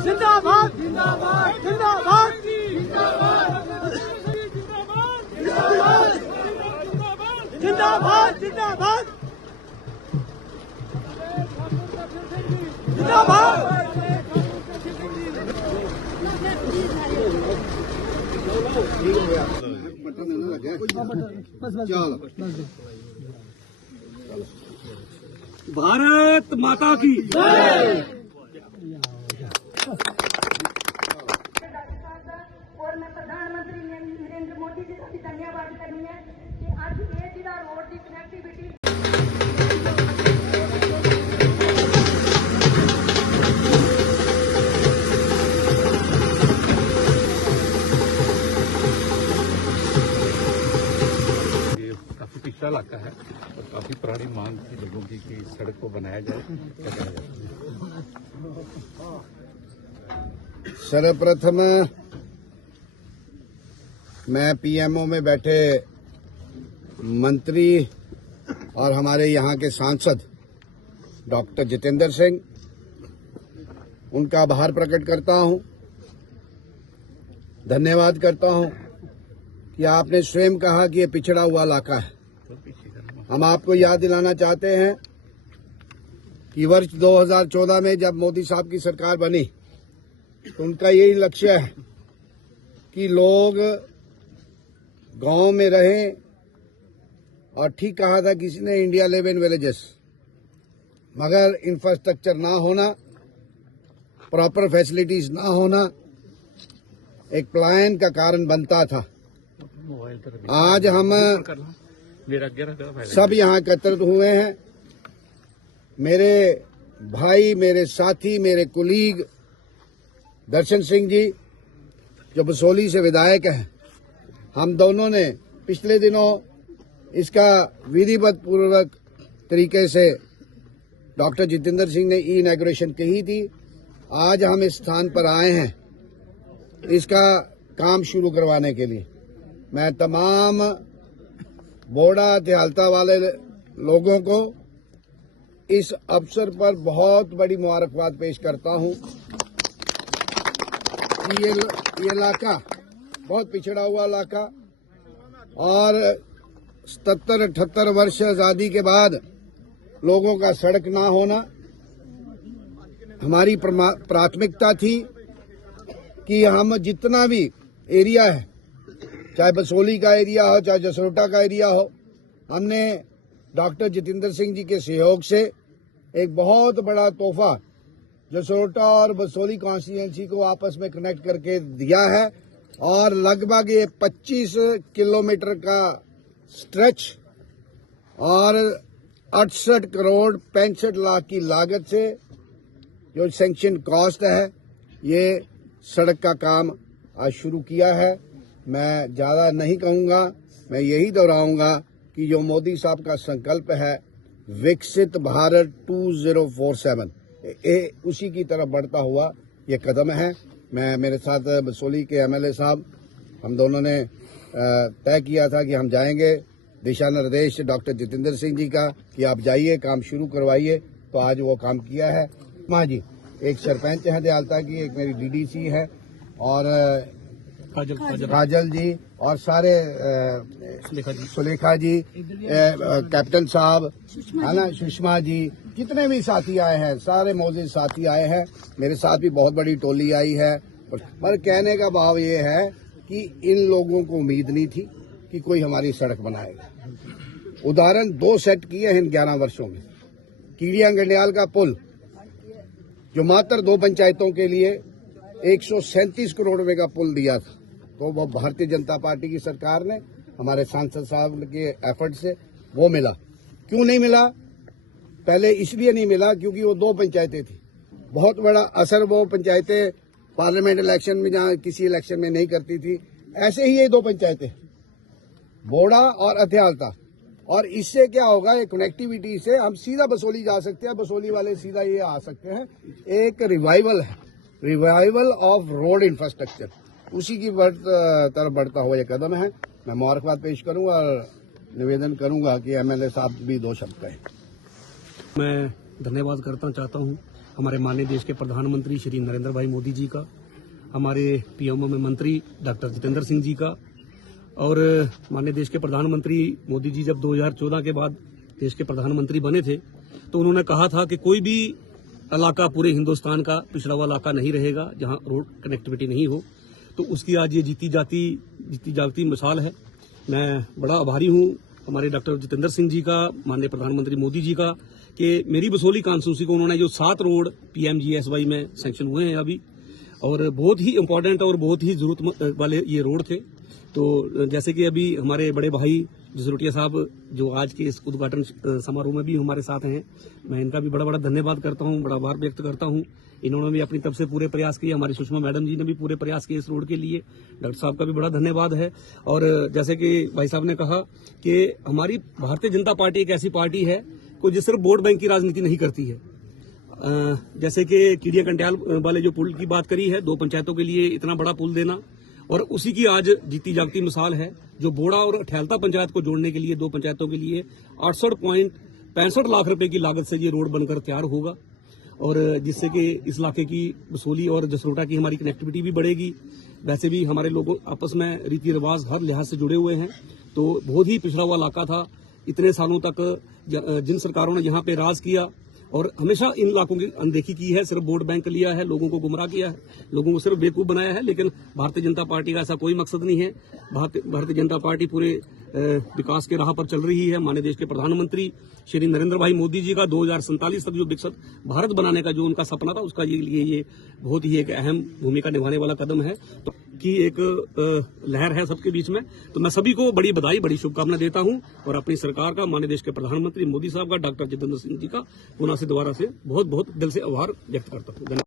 जिंदाबाद जिंदाबाद जिंदाबाद जिंदाबाद जिंदाबाद जिंदाबाद जिंदाबाद भारत माता की जय। और मैं प्रधानमंत्री नरेंद्र मोदी जी का भी धन्यवाद करनी है कि आज ये जिला रोड की कनेक्टिविटी काफी पिछड़ा इलाका है और काफी पुरानी मांग थी लोगों की कि सड़क को बनाया जाए, क्या कहा जाए। सर्वप्रथम मैं पीएमओ में बैठे मंत्री और हमारे यहाँ के सांसद डॉक्टर जितेंद्र सिंह, उनका आभार प्रकट करता हूँ, धन्यवाद करता हूँ कि आपने स्वयं कहा कि ये पिछड़ा हुआ इलाका है। हम आपको याद दिलाना चाहते हैं कि वर्ष 2014 में जब मोदी साहब की सरकार बनी तो उनका यही लक्ष्य है कि लोग गांव में रहें, और ठीक कहा था किसी ने, इंडिया लिव इन विलेजेस, मगर इंफ्रास्ट्रक्चर ना होना, प्रॉपर फैसिलिटीज ना होना एक पलायन का कारण बनता था। आज हम सब यहाँ एकत्रित हुए हैं। मेरे भाई, मेरे साथी, मेरे कुलीग दर्शन सिंह जी जो बसोली से विधायक हैं, हम दोनों ने पिछले दिनों इसका विधिवत पूर्वक तरीके से डॉक्टर जितेंद्र सिंह ने इनॉग्रेशन कही थी। आज हम इस स्थान पर आए हैं इसका काम शुरू करवाने के लिए। मैं तमाम बोडा त्यालता वाले लोगों को इस अवसर पर बहुत बड़ी मुबारकबाद पेश करता हूं कि ये इलाका बहुत पिछड़ा हुआ इलाका, और 77-78 वर्ष आजादी के बाद लोगों का सड़क ना होना हमारी प्राथमिकता थी कि हम जितना भी एरिया है, चाहे बसोली का एरिया हो, चाहे जसरोटा का एरिया हो, हमने डॉक्टर जितेंद्र सिंह जी के सहयोग से एक बहुत बड़ा तोहफा जसरोटा और बसोली कॉन्स्टिट्यूएंसी को आपस में कनेक्ट करके दिया है, और लगभग ये 25 किलोमीटर का स्ट्रेच और 68 करोड़ 65 लाख की लागत से जो सैंक्शन कॉस्ट है, ये सड़क का काम आज शुरू किया है। मैं ज्यादा नहीं कहूंगा, मैं यही दोहराऊंगा कि जो मोदी साहब का संकल्प है विकसित भारत 2047, उसी की तरफ बढ़ता हुआ ये कदम है। मैं, मेरे साथ बसोली के एमएलए साहब, हम दोनों ने तय किया था कि हम जाएंगे, दिशा निर्देश डॉक्टर जितेंद्र सिंह जी का कि आप जाइए, काम शुरू करवाइए, तो आज वो काम किया है। माँ जी एक सरपंच है दयालता की, एक मेरी डीडीसी है, और काजल जी, और सारे सुलेखा जी, कैप्टन साहब है ना, सुषमा जी, जितने भी साथी आए हैं, सारे मौजूद साथी आए हैं। मेरे साथ भी बहुत बड़ी टोली आई है। पर कहने का भाव ये है कि इन लोगों को उम्मीद नहीं थी कि कोई हमारी सड़क बनाएगा। उदाहरण 2 सेट किए हैं इन 11 वर्षों में। कीड़िया गंडियाल का पुल जो मात्र 2 पंचायतों के लिए 137 करोड़ रुपए का पुल दिया था, तो वो भारतीय जनता पार्टी की सरकार ने, हमारे सांसद साहब के एफर्ट से वो मिला। क्यों नहीं मिला? पहले इसलिए नहीं मिला क्योंकि वो 2 पंचायतें थी, बहुत बड़ा असर वो पंचायतें पार्लियामेंट इलेक्शन में जहां किसी इलेक्शन में नहीं करती थी, ऐसे ही ये दो पंचायतें बोड़ा और अध्यालता, और इससे क्या होगा, एक कनेक्टिविटी से हम सीधा बसोली जा सकते हैं, बसोली वाले सीधा ये आ सकते हैं। एक रिवाइवल है, रिवाइवल ऑफ रोड इंफ्रास्ट्रक्चर, उसी की तरफ बढ़ता हुआ ये कदम है। मैं मुबारकबाद पेश करूंगा और निवेदन करूंगा कि एमएलए साहब भी दो शब्द कहें। मैं धन्यवाद करना चाहता हूं हमारे माननीय देश के प्रधानमंत्री श्री नरेंद्र भाई मोदी जी का, हमारे पीएमओ में मंत्री डॉक्टर जितेंद्र सिंह जी का, और माननीय देश के प्रधानमंत्री मोदी जी जब 2014 के बाद देश के प्रधानमंत्री बने थे तो उन्होंने कहा था कि कोई भी इलाका पूरे हिंदुस्तान का पिछड़ा हुआ इलाका नहीं रहेगा जहां रोड कनेक्टिविटी नहीं हो। तो उसकी आज ये जीती जागती मिसाल है। मैं बड़ा आभारी हूं हमारे डॉक्टर जितेंद्र सिंह जी का, माननीय प्रधानमंत्री मोदी जी का, कि मेरी बसोली कॉन्स्टिट्यूंसी को उन्होंने जो 7 रोड पीएमजीएसवाई में सैंक्शन हुए हैं अभी, और बहुत ही इंपॉर्टेंट और बहुत ही जरूरत वाले ये रोड थे। तो जैसे कि अभी हमारे बड़े भाई जसरोटिया साहब जो आज के इस उद्घाटन समारोह में भी हमारे साथ हैं, मैं इनका भी बड़ा धन्यवाद करता हूं, बड़ा आभार व्यक्त करता हूं। इन्होंने भी अपनी तरफ से पूरे प्रयास किए, हमारी सुषमा मैडम जी ने भी पूरे प्रयास किए इस रोड के लिए, डॉक्टर साहब का भी बड़ा धन्यवाद है। और जैसे कि भाई साहब ने कहा कि हमारी भारतीय जनता पार्टी एक ऐसी पार्टी है को जो सिर्फ वोट बैंक की राजनीति नहीं करती है। जैसे कि कीड़िया कंट्याल वाले जो पुल की बात करी है, 2 पंचायतों के लिए इतना बड़ा पुल देना, और उसी की आज जीती जागती मिसाल है जो बोड़ा और ठेलता पंचायत को जोड़ने के लिए 2 पंचायतों के लिए 68.65 लाख रुपए की लागत से ये रोड बनकर तैयार होगा, और जिससे कि इस इलाके की बसोली और जसरोटा की हमारी कनेक्टिविटी भी बढ़ेगी। वैसे भी हमारे लोगों आपस में रीति रिवाज हर लिहाज से जुड़े हुए हैं, तो बहुत ही पिछड़ा हुआ इलाका था। इतने सालों तक जिन सरकारों ने यहाँ पे राज किया और हमेशा इन इलाकों की अनदेखी की है, सिर्फ वोट बैंक लिया है, लोगों को गुमराह किया है, लोगों को सिर्फ बेवकूफ बनाया है। लेकिन भारतीय जनता पार्टी का ऐसा कोई मकसद नहीं है। भारतीय जनता पार्टी पूरे विकास के राह पर चल रही है। माननीय देश के प्रधानमंत्री श्री नरेंद्र भाई मोदी जी का 2047 तक जो विकसित भारत बनाने का जो उनका सपना था, उसका ये बहुत ही एक अहम भूमिका निभाने वाला कदम है, तो की एक लहर है सबके बीच में। तो मैं सभी को बड़ी बधाई, बड़ी शुभकामना देता हूं, और अपनी सरकार का, माननीय देश के प्रधानमंत्री मोदी साहब का, डॉक्टर जितेंद्र सिंह जी का पुनः से दोबारा से बहुत दिल से आभार व्यक्त करता हूं।